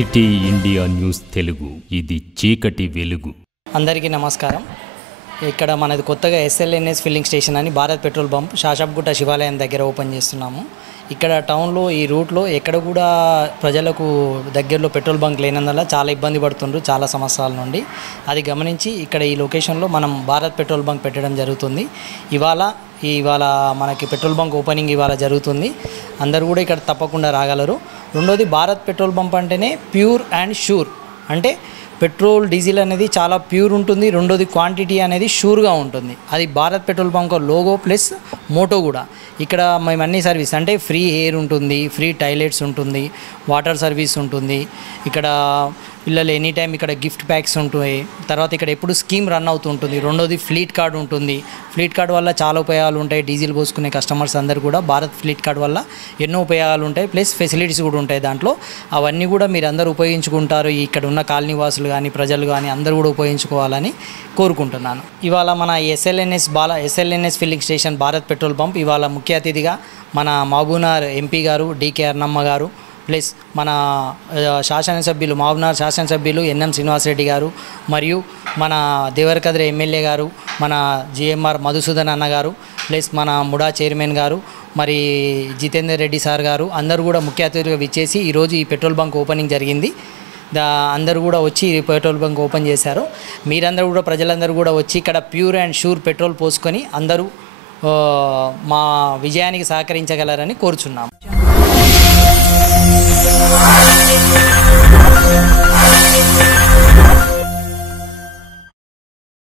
City India news Telugu ఇది చీకటి వెలుగు. అందరికీ నమస్కారం. ఇక్కడ మనది కొత్తగా ఎస్ఎల్ఎన్ఎస్ ఫిల్లింగ్ స్టేషన్ అని భారత్ పెట్రోల్ బంప్ శాషాబ్గుట్ట శివాలయం దగ్గర ఓపెన్ చేస్తున్నాము. ఇక్కడ టౌన్లో ఈ రూట్లో ఎక్కడ కూడా ప్రజలకు దగ్గరలో పెట్రోల్ బంక్ లేనందువల్ల చాలా ఇబ్బంది పడుతుండ్రు చాలా సంవత్సరాల నుండి. అది గమనించి ఇక్కడ ఈ లొకేషన్లో మనం భారత్ పెట్రోల్ బంక్ పెట్టడం జరుగుతుంది. ఇవాళ మనకి పెట్రోల్ బంక్ ఓపెనింగ్ ఇవాళ జరుగుతుంది. అందరూ కూడా ఇక్కడ తప్పకుండా రాగలరు. రెండోది, భారత్ పెట్రోల్ బంప్ అంటేనే ప్యూర్ అండ్ షూర్, అంటే పెట్రోల్ డీజిల్ అనేది చాలా ప్యూర్ ఉంటుంది. రెండోది, క్వాంటిటీ అనేది షూర్గా ఉంటుంది. అది Bharat petrol bunk logo plus motto కూడా. ఇక్కడ మేము అన్ని సర్వీస్ అంటే ఫ్రీ ఎయిర్ ఉంటుంది, ఫ్రీ టాయిలెట్స్ ఉంటుంది, వాటర్ సర్వీస్ ఉంటుంది. ఇక్కడ పిల్లలు ఎనీ టైం ఇక్కడ గిఫ్ట్ ప్యాక్స్ ఉంటాయి. తర్వాత ఇక్కడ ఎప్పుడు స్కీమ్ రన్ అవుతుంటుంది. రెండోది, ఫ్లీట్ కార్డ్ ఉంటుంది. ఫ్లీట్ కార్డ్ వల్ల చాలా ఉపయోగాలు ఉంటాయి. డీజిల్ పోసుకునే కస్టమర్స్ అందరూ కూడా భారత్ ఫ్లీట్ కార్డ్ వల్ల ఎన్నో ఉపయోగాలు ఉంటాయి. ప్లస్ ఫెసిలిటీస్ కూడా ఉంటాయి దాంట్లో. అవన్నీ కూడా మీరు అందరూ ఉపయోగించుకుంటారు. ఇక్కడ ఉన్న కాలనీ వాసులు కానీ ప్రజలు కానీ అందరూ కూడా ఉపయోగించుకోవాలని కోరుకుంటున్నాను. ఇవాళ మన SLNS filling station Bharat petrol pump ఇవాళ ముఖ్య అతిథిగా మన మహబూబ్నగర్ ఎంపీ గారు డికే అర్ణమ్మ గారు, ప్లస్ మన మహబూబ్నగర్ శాసనసభ్యులు ఎన్ఎం శ్రీనివాసరెడ్డి గారు, మరియు మన దేవరకద్ర ఎమ్మెల్యే గారు, మన జిఎంఆర్ మధుసూదన్ అన్న గారు, ప్లస్ మన ముడా చైర్మన్ గారు, మరి జితేందర్ రెడ్డి సార్ గారు అందరూ కూడా ముఖ్య అతిథిగా విచ్చేసి ఈరోజు ఈ పెట్రోల్ బంక్ ఓపెనింగ్ జరిగింది. అందరూ కూడా వచ్చి పెట్రోల్ బంక్ ఓపెన్ చేశారు. మీరందరూ కూడా ప్రజలందరూ కూడా వచ్చి ఇక్కడ ప్యూర్ అండ్ షూర్ పెట్రోల్ పోసుకొని అందరూ మా విజయానికి సహకరించగలరని కోరుచున్నాము.